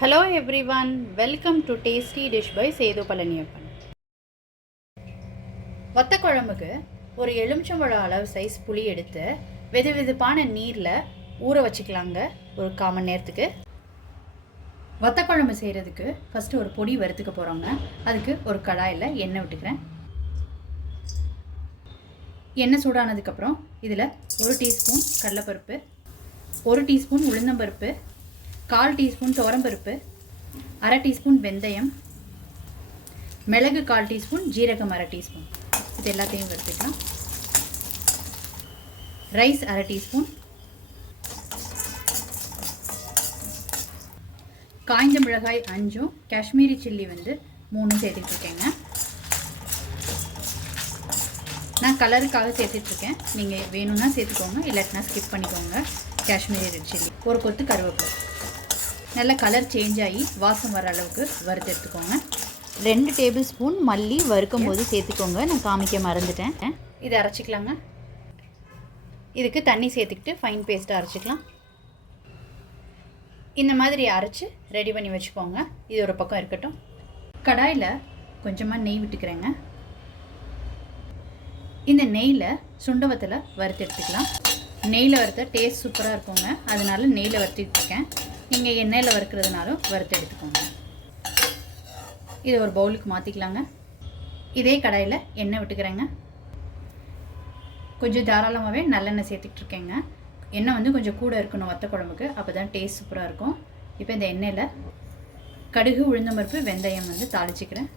Hello everyone, welcome to Tasty Dish by Sethu Palaniyappan. வத்த குழம்புக்கு ஒரு எலுமிச்சம்பழம் அளவு சைஸ் புளி எடுத்து வெதுவெதுப்பான நீரில் ஊற வச்சுக்கலாங்க ஒரு 1/4 மணி நேரத்துக்கு. வத்த குழம்பு செய்கிறதுக்கு ஃபஸ்ட்டு ஒரு பொடி வறுத்துக்க போகிறோங்க. அதுக்கு ஒரு கடாயில் எண்ணெய் விட்டுக்கிறேன். எண்ணெய் சூடானதுக்கப்புறம் இதில் 1 டீஸ்பூன் கடலைப்பருப்பு, 1 டீஸ்பூன் உளுந்தம்பருப்பு, 1/4 டீஸ்பூன் துவரம்பருப்பு, 1/2 டீஸ்பூன் வெந்தயம், மிளகு 1/4 டீஸ்பூன், ஜீரகம் 1/2 டீஸ்பூன். இது எல்லாத்தையும் வறுத்துக்கலாம். ரைஸ் 1/2 டீஸ்பூன், காய்ந்த மிளகாய் 5, காஷ்மீரி சில்லி 3 சேர்த்துட்ருக்கேங்க. நான் கலருக்காக சேர்த்துட்ருக்கேன். நீங்கள் வேணும்னா சேர்த்துக்கோங்க, இல்லாட்டினா ஸ்கிப் பண்ணிக்கோங்க. காஷ்மீரி ரெட் சில்லி, ஒரு கொத்து கருவேப்பிலை. நல்லா கலர் சேஞ்ச் ஆகி வாசம் வர அளவுக்கு வறுத்து எடுத்துக்கோங்க. 2 டேபிள் ஸ்பூன் மல்லி வறுக்கும் போது சேர்த்துக்கோங்க. நான் காமிக்க மறந்துட்டேன். இதை அரைச்சிக்கலாங்க. இதுக்கு தண்ணி சேர்த்துக்கிட்டு ஃபைன் பேஸ்ட்டாக அரைச்சிக்கலாம். இந்த மாதிரி அரைச்சி ரெடி பண்ணி வச்சுக்கோங்க. இது ஒரு பக்கம் இருக்கட்டும். கடாயில் கொஞ்சமாக நெய் விட்டுக்கிறேங்க. இந்த நெய்யில் சுண்டவத்தில் வறுத்து எடுத்துக்கலாம். நெய்யில் வறுத்த டேஸ்ட் சூப்பராக இருக்குங்க. அதனால நெய்யில் வறுத்துட்ருக்கேன். நீங்கள் எண்ணெயில் வறுக்கிறதுனாலும் வறுத்து எடுத்துக்கோங்க. இதை ஒரு பவுலுக்கு மாற்றிக்கலாங்க. இதே கடாயில் எண்ணெய் விட்டுக்கிறேங்க. கொஞ்சம் தாராளமாகவே நல்லெண்ணெய் சேர்த்துட்ருக்கேங்க. எண்ணெய் கொஞ்சம் கூட இருக்கணும் வத்த குழம்புக்கு, அப்போ தான் டேஸ்ட் சூப்பராக இருக்கும். இப்போ இந்த எண்ணெயில் கடுகு, உளுந்தம்பருப்பு, வெந்தயம் தாளிச்சிக்கிறேன்.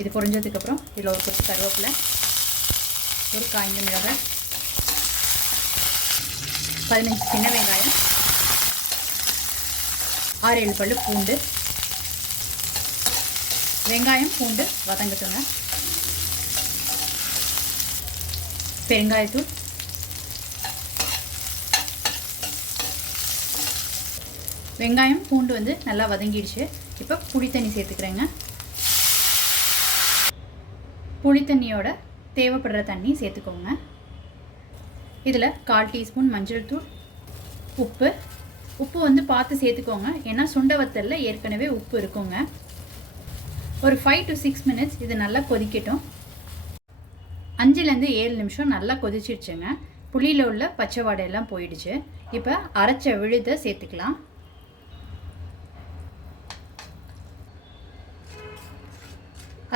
இது பொரிஞ்சதுக்கப்புறம் இதில் ஒரு கொத்து கருவேப்பிலை, ஒரு காய்ந்த மிளகாய், 15 சின்ன வெங்காயம், 6-7 பல்லு பூண்டு. வெங்காயம் பூண்டு வதங்கட்டுங்க. பெருங்காயத்தூள், வெங்காயம் பூண்டு நல்லா வதங்கிடுச்சு. இப்போ புளித்தண்ணி சேர்த்துக்கிறேங்க. புளித்தண்ணியோட தேவைப்படுற தண்ணி சேர்த்துக்கோங்க. இதில் 1/4 டீஸ்பூன் மஞ்சள் தூள், உப்பு பார்த்து சேர்த்துக்கோங்க. ஏன்னா சுண்டவத்தலில் ஏற்கனவே உப்பு இருக்குங்க. ஒரு 5 to 6 மினிட்ஸ் இது நல்லா கொதிக்கட்டும். 5லேருந்து 7 நிமிஷம் நல்லா கொதிச்சிடுச்சுங்க. புளியில் உள்ள பச்சை வாடையெல்லாம் போயிடுச்சு. இப்போ அரைச்ச விழுதை சேர்த்துக்கலாம்.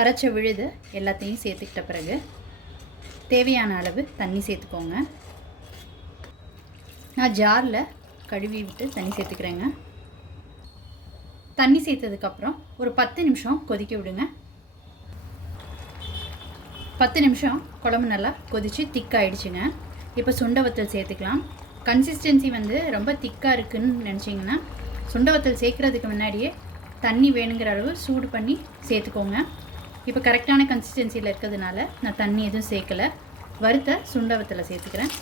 அரைச்ச விழுது எல்லாத்தையும் சேர்த்துக்கிட்ட பிறகு தேவையான அளவு தண்ணி சேர்த்துக்கோங்க. நான் ஜாரில் கழுவி விட்டு தண்ணி சேர்த்துக்கிறேங்க. தண்ணி சேர்த்ததுக்கப்புறம் ஒரு 10 நிமிஷம் கொதிக்க விடுங்க. 10 நிமிஷம் குழம்பு நல்லா கொதித்து திக்காயிடுச்சுங்க. இப்போ சுண்டவத்தல் சேர்த்துக்கலாம். கன்சிஸ்டன்சி ரொம்ப திக்காக இருக்குதுன்னு நினச்சிங்கன்னா சுண்டவத்தல் சேர்க்குறதுக்கு முன்னாடியே தண்ணி வேணுங்கிற அளவு சூடு பண்ணி சேர்த்துக்கோங்க. இப்போ கரெக்டான கன்சிஸ்டன்சியில் இருக்கிறதுனால நான் தண்ணி எதுவும் சேர்க்கலை. வறுத்த சுண்டவத்தலை சேர்த்துக்கிறேன்.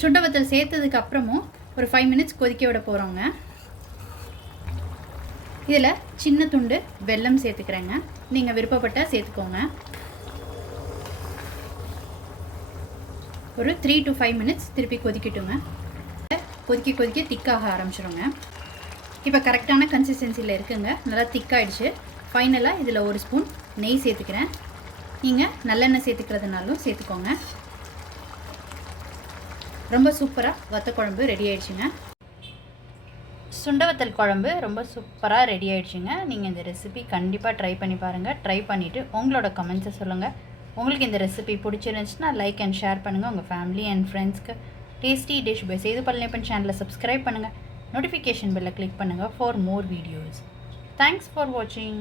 சுண்டவத்தல் சேர்த்ததுக்கு அப்புறமும் ஒரு 5 மினிட்ஸ் கொதிக்க விட போகிறோங்க. இதில் சின்ன துண்டு வெல்லம் சேர்த்துக்கிறேங்க. நீங்கள் விருப்பப்பட்டால் சேர்த்துக்கோங்க. ஒரு 3 to 5 மினிட்ஸ் திருப்பி கொதிக்கட்டுங்க. கொதிக்க திக்காக ஆரம்பிச்சிடுங்க. இப்போ கரெக்டான கன்சிஸ்டன்சியில் இருக்குங்க. நல்லா திக்காயிடுச்சு. ஃபைனலாக இதில் 1 ஸ்பூன் நெய் சேர்த்துக்கிறேன். நீங்கள் நல்லெண்ணெய் சேர்த்துக்கிறதுனாலும் சேர்த்துக்கோங்க. ரொம்ப சூப்பராக வத்த குழம்பு ரெடி ஆயிடுச்சுங்க. சுண்டவத்தல் குழம்பு ரொம்ப சூப்பராக ரெடி ஆயிடுச்சுங்க. நீங்கள் இந்த ரெசிபி கண்டிப்பாக ட்ரை பண்ணி பாருங்கள். ட்ரை பண்ணிவிட்டு உங்களோட கமெண்ட்ஸை சொல்லுங்கள். உங்களுக்கு இந்த ரெசிபி பிடிச்சிருந்துச்சுன்னா லைக் அண்ட் ஷேர் பண்ணுங்கள். உங்கள் ஃபேமிலி அண்ட் ஃப்ரெண்ட்ஸ்க்கு tasty dish by Sethu Palaniappan சேனலை சப்ஸ்கிரைப் பண்ணுங்கள். நோட்டிஃபிகேஷன் பெல்லை கிளிக் பண்ணுங்கள் for more videos. Thanks for வாட்சிங்.